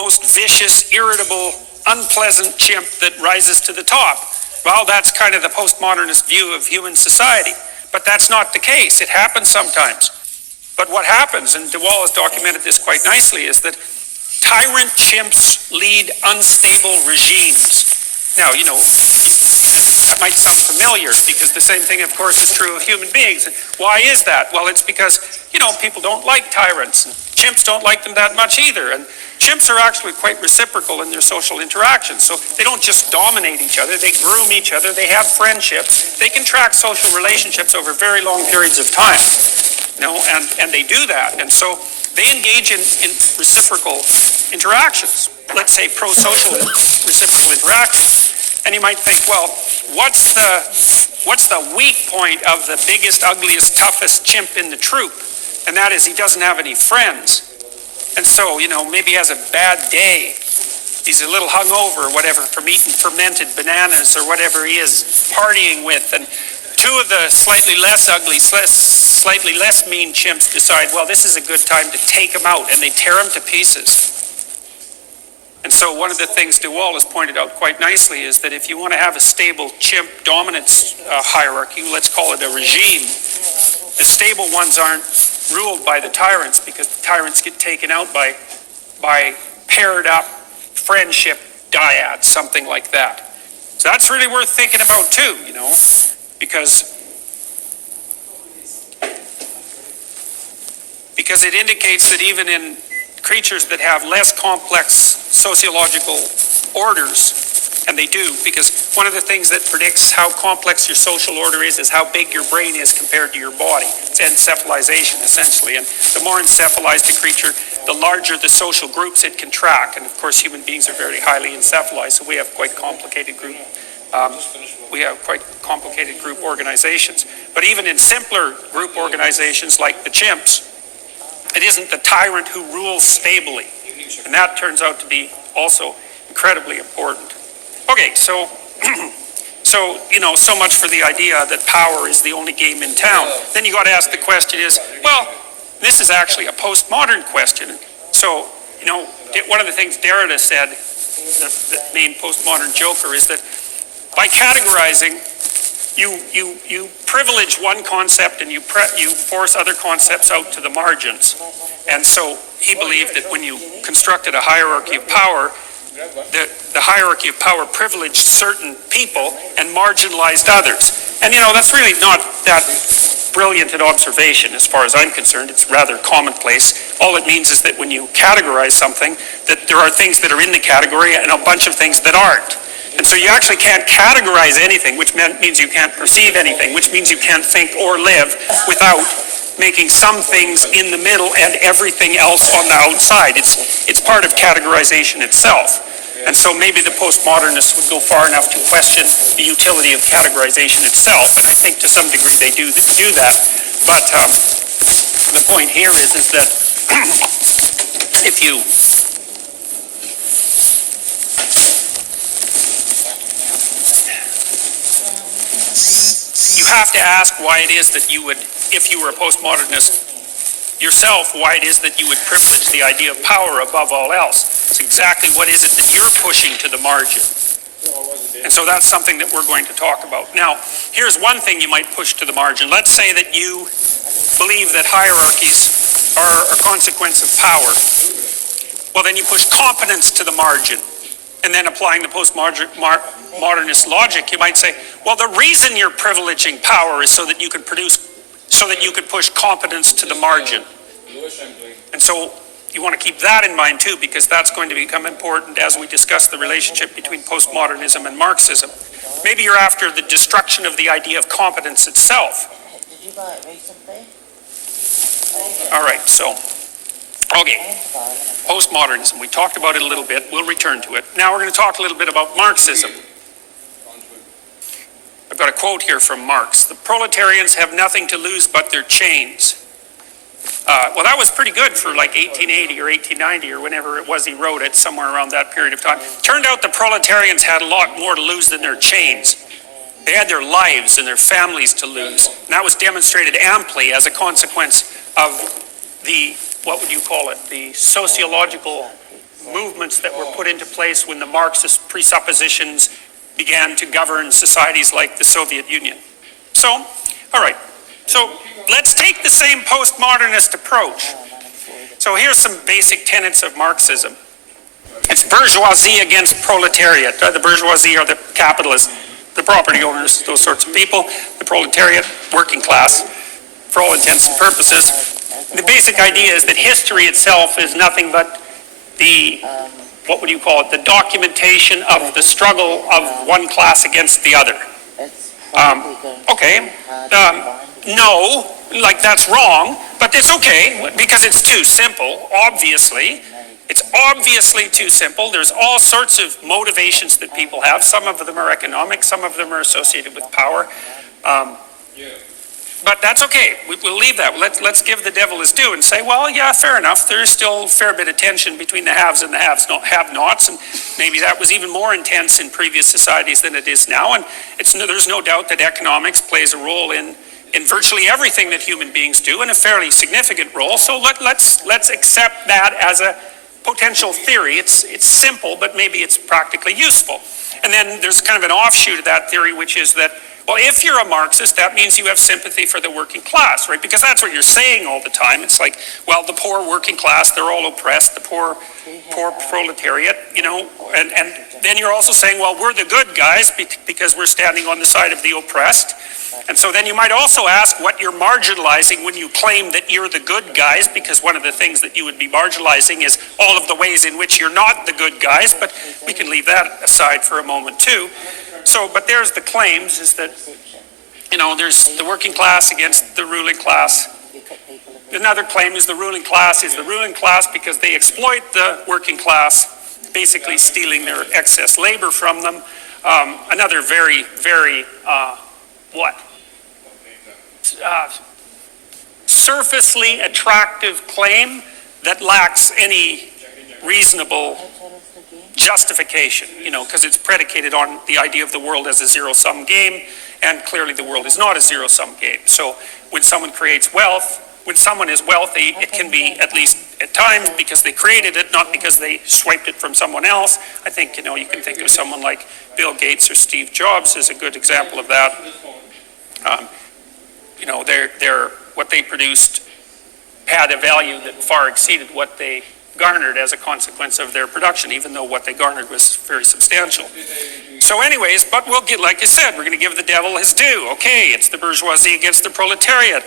most vicious, irritable, unpleasant chimp that rises to the top. Well, that's kind of the postmodernist view of human society. But that's not the case. It happens sometimes. But what happens, and de Waal has documented this quite nicely, is that tyrant chimps lead unstable regimes. Now, that might sound familiar because the same thing, of course, is true of human beings. Why is that? Well, it's because, people don't like tyrants, and chimps don't like them that much either. And chimps are actually quite reciprocal in their social interactions. So they don't just dominate each other, they groom each other, they have friendships, they contract social relationships over very long periods of time. And they do that. And so they engage in reciprocal interactions, let's say pro-social reciprocal interactions. And you might think, well, what's the weak point of the biggest, ugliest, toughest chimp in the troop? And that is he doesn't have any friends. And so, maybe he has a bad day. He's a little hungover or whatever from eating fermented bananas or whatever he is partying with. And two of the slightly less ugly, slightly less mean chimps decide, well, this is a good time to take him out, and they tear him to pieces. And so one of the things de Waal has pointed out quite nicely is that if you want to have a stable chimp dominance hierarchy, let's call it a regime, the stable ones aren't ruled by the tyrants because the tyrants get taken out by paired up friendship dyads, something like that. So that's really worth thinking about too, because it indicates that even in creatures that have less complex sociological orders, and they do, because one of the things that predicts how complex your social order is how big your brain is compared to your body. It's encephalization, essentially. And the more encephalized a creature, the larger the social groups it can track. And of course, human beings are very highly encephalized, so we have quite complicated group organizations. But even in simpler group organizations like the chimps, it isn't the tyrant who rules stably. And that turns out to be also incredibly important. Okay, so so much for the idea that power is the only game in town. Then you got to ask the question is, well, this is actually a postmodern question. So, one of the things Derrida said, the main postmodern joker, is that by categorizing, you privilege one concept and you force other concepts out to the margins. And so he believed that when you constructed a hierarchy of power, the hierarchy of power privileged certain people and marginalized others. And that's really not that brilliant an observation as far as I'm concerned. It's rather commonplace. All it means is that when you categorize something, that there are things that are in the category and a bunch of things that aren't. And so you actually can't categorize anything, which means you can't perceive anything, which means you can't think or live without making some things in the middle and everything else on the outside. It's part of categorization itself. And so maybe the postmodernists would go far enough to question the utility of categorization itself, and I think to some degree they do that. But the point here is that if you have to ask why it is that you would, if you were a postmodernist yourself, why it is that you would privilege the idea of power above all else. It's exactly what is it that you're pushing to the margin. And so that's something that we're going to talk about. Now, here's one thing you might push to the margin. Let's say that you believe that hierarchies are a consequence of power. Well, then you push competence to the margin. And then applying the postmodernist logic, you might say, well, the reason you're privileging power is so that you could push competence to the margin. And so you want to keep that in mind too, because that's going to become important as we discuss the relationship between postmodernism and Marxism. Maybe you're after the destruction of the idea of competence itself. Did you buy it recently? All right, so, okay. Postmodernism, we talked about it a little bit, we'll return to it. Now we're going to talk a little bit about Marxism. I've got a quote here from Marx. The proletarians have nothing to lose but their chains. Well, that was pretty good for like 1880 or 1890 or whenever it was he wrote it, somewhere around that period of time. Turned out the proletarians had a lot more to lose than their chains. They had their lives and their families to lose. And that was demonstrated amply as a consequence of the, what would you call it, the sociological movements that were put into place when the Marxist presuppositions began to govern societies like the Soviet Union. So, all right. So let's take the same postmodernist approach. So here's some basic tenets of Marxism. It's bourgeoisie against proletariat. The bourgeoisie are the capitalists, the property owners, those sorts of people. The proletariat, working class, for all intents and purposes. The basic idea is that history itself is nothing but the, what would you call it, the documentation of the struggle of one class against the other. No, like that's wrong, but it's okay because it's too simple, obviously. It's obviously too simple. There's all sorts of motivations that people have. Some of them are economic, some of them are associated with power. But that's okay. We'll leave that. Let's give the devil his due and say, well, yeah, fair enough. There's still a fair bit of tension between the haves and the have-nots, and maybe that was even more intense in previous societies than it is now. And there's no doubt that economics plays a role in virtually everything that human beings do, and a fairly significant role. So let's accept that as a potential theory. It's simple, but maybe it's practically useful. And then there's kind of an offshoot of that theory, which is that, well, if you're a Marxist, that means you have sympathy for the working class, right? Because that's what you're saying all the time. It's like, well, the poor working class, they're all oppressed, the poor proletariat, you know, and then you're also saying, well, we're the good guys because we're standing on the side of the oppressed. And so then you might also ask what you're marginalizing when you claim that you're the good guys, because one of the things that you would be marginalizing is all of the ways in which you're not the good guys, but we can leave that aside for a moment too. So, but there's the claims, is that, you know, there's the working class against the ruling class. Another claim is the ruling class because they exploit the working class, basically stealing their excess labor from them. Another very, very, surfacely attractive claim that lacks any reasonable justification, you know, because it's predicated on the idea of the world as a zero-sum game, and clearly the world is not a zero-sum game. So when someone creates wealth, when someone is wealthy, it can be, at least at times, because they created it, not because they swiped it from someone else. I think, you know, you can think of someone like Bill Gates or Steve Jobs as a good example of that. You know, what they produced had a value that far exceeded what they garnered as a consequence of their production, even though what they garnered was very substantial. So anyways, but we'll get, like I said, we're going to give the devil his due. Okay, it's the bourgeoisie against the proletariat.